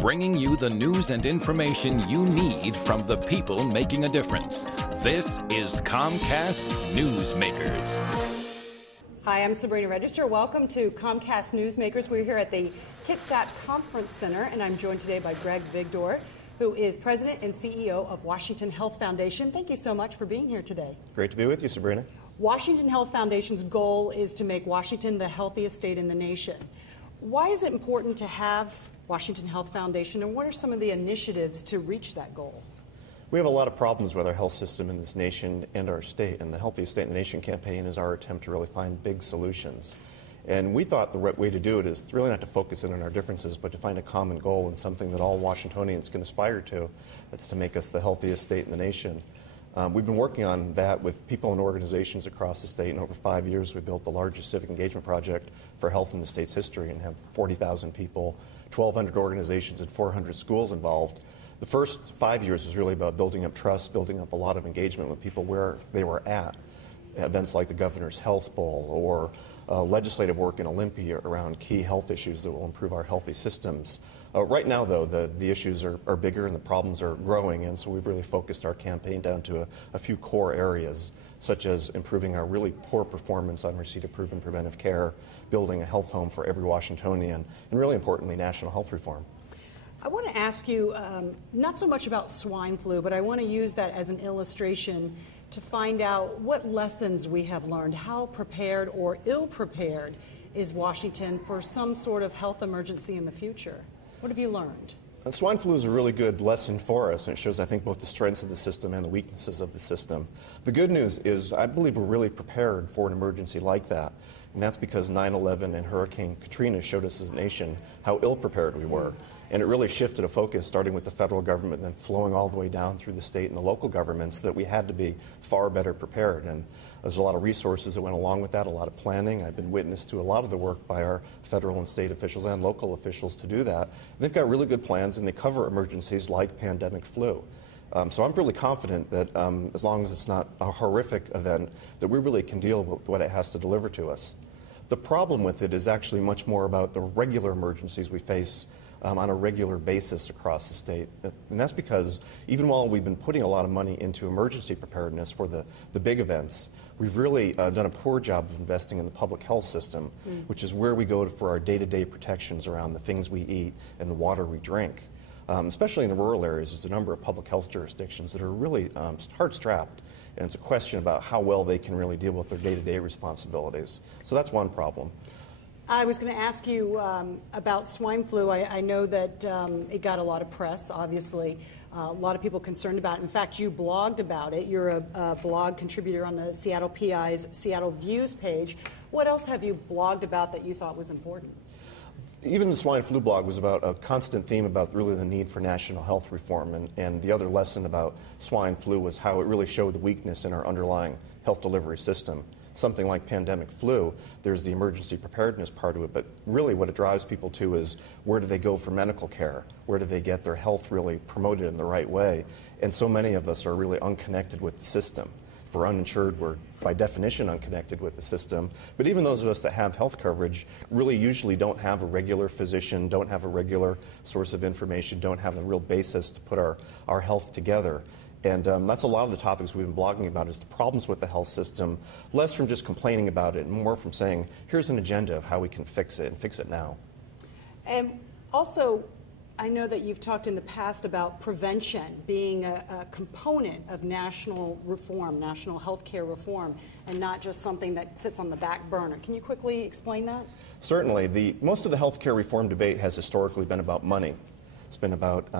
bringing you the news and information you need from the people making a difference. This is Comcast Newsmakers. Hi, I'm Sabrina Register. Welcome to Comcast Newsmakers. We're here at the Kitsap Conference Center, and I'm joined today by Greg Vigdor, who is President and CEO of Washington Health Foundation. Thank you so much for being here today. Great to be with you, Sabrina. Washington Health Foundation's goal is to make Washington the healthiest state in the nation. Why is it important to have Washington Health Foundation, and what are some of the initiatives to reach that goal? We have a lot of problems with our health system in this nation and our state, and the Healthiest State in the Nation campaign is our attempt to really find big solutions. And we thought the right way to do it is really not to focus in on our differences, but to find a common goal and something that all Washingtonians can aspire to. That's to make us the healthiest state in the nation. We've been working on that with people and organizations across the state, and over 5 years we built the largest civic engagement project for health in the state's history and have 40,000 people, 1,200 organizations, and 400 schools involved. The first 5 years was really about building up trust, building up a lot of engagement with people where they were at. Events like the Governor's Health Bowl or legislative work in Olympia around key health issues that will improve our healthy systems. Right now, though, the issues are bigger and the problems are growing, and so we've really focused our campaign down to a few core areas, such as improving our really poor performance on receipt of proven preventive care, building a health home for every Washingtonian, and really importantly, national health reform. I want to ask you not so much about swine flu, but I want to use that as an illustration to find out what lessons we have learned. How prepared or ill-prepared is Washington for some sort of health emergency in the future? What have you learned? Swine flu is a really good lesson for us, and it shows, I think, both the strengths of the system and the weaknesses of the system. The good news is I believe we're really prepared for an emergency like that, and that's because 9/11 and Hurricane Katrina showed us as a nation how ill-prepared we were. And it really shifted a focus, starting with the federal government, then flowing all the way down through the state and the local governments, that we had to be far better prepared. And there's a lot of resources that went along with that, a lot of planning. I've been witness to a lot of the work by our federal and state officials and local officials to do that. And they've got really good plans, and they cover emergencies like pandemic flu. So I'm really confident that as long as it's not a horrific event, that we really can deal with what it has to deliver to us. The problem with it is actually much more about the regular emergencies we face on a regular basis across the state. And that's because even while we've been putting a lot of money into emergency preparedness for the big events, we've really done a poor job of investing in the public health system, which is where we go for our day-to-day protections around the things we eat and the water we drink. Especially in the rural areas, there's a number of public health jurisdictions that are really hard-strapped, and it's a question about how well they can really deal with their day-to-day responsibilities. So that's one problem. I was going to ask you about swine flu. I know that it got a lot of press, obviously. A lot of people concerned about it. In fact, you blogged about it. You're a blog contributor on the Seattle PI's Seattle Views page. What else have you blogged about that you thought was important? Even the swine flu blog was about a constant theme about really the need for national health reform. And the other lesson about swine flu was how it really showed the weakness in our underlying health delivery system. Something like pandemic flu, there's the emergency preparedness part of it, but really what it drives people to is where do they go for medical care? Where do they get their health really promoted in the right way? And so many of us are really unconnected with the system. If we're uninsured, we're by definition unconnected with the system. But even those of us that have health coverage really usually don't have a regular physician, don't have a regular source of information, don't have a real basis to put our health together. And that's a lot of the topics we've been blogging about, is the problems with the health system, less from just complaining about it and more from saying, here's an agenda of how we can fix it and fix it now. And also, I know that you've talked in the past about prevention being a component of national reform, national health care reform, and not just something that sits on the back burner. Can you quickly explain that? Certainly. Most of the health care reform debate has historically been about money. It's been about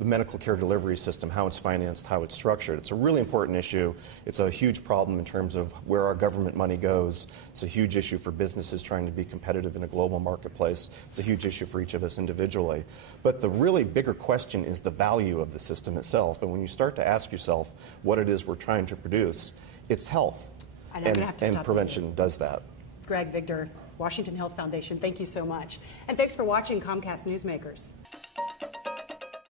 the medical care delivery system, how it's financed, how it's structured. It's a really important issue. It's a huge problem in terms of where our government money goes. It's a huge issue for businesses trying to be competitive in a global marketplace. It's a huge issue for each of us individually. But the really bigger question is the value of the system itself. And when you start to ask yourself what it is we're trying to produce, it's health. And prevention does that. Greg Vigdor, Washington Health Foundation, thank you so much. And thanks for watching Comcast Newsmakers.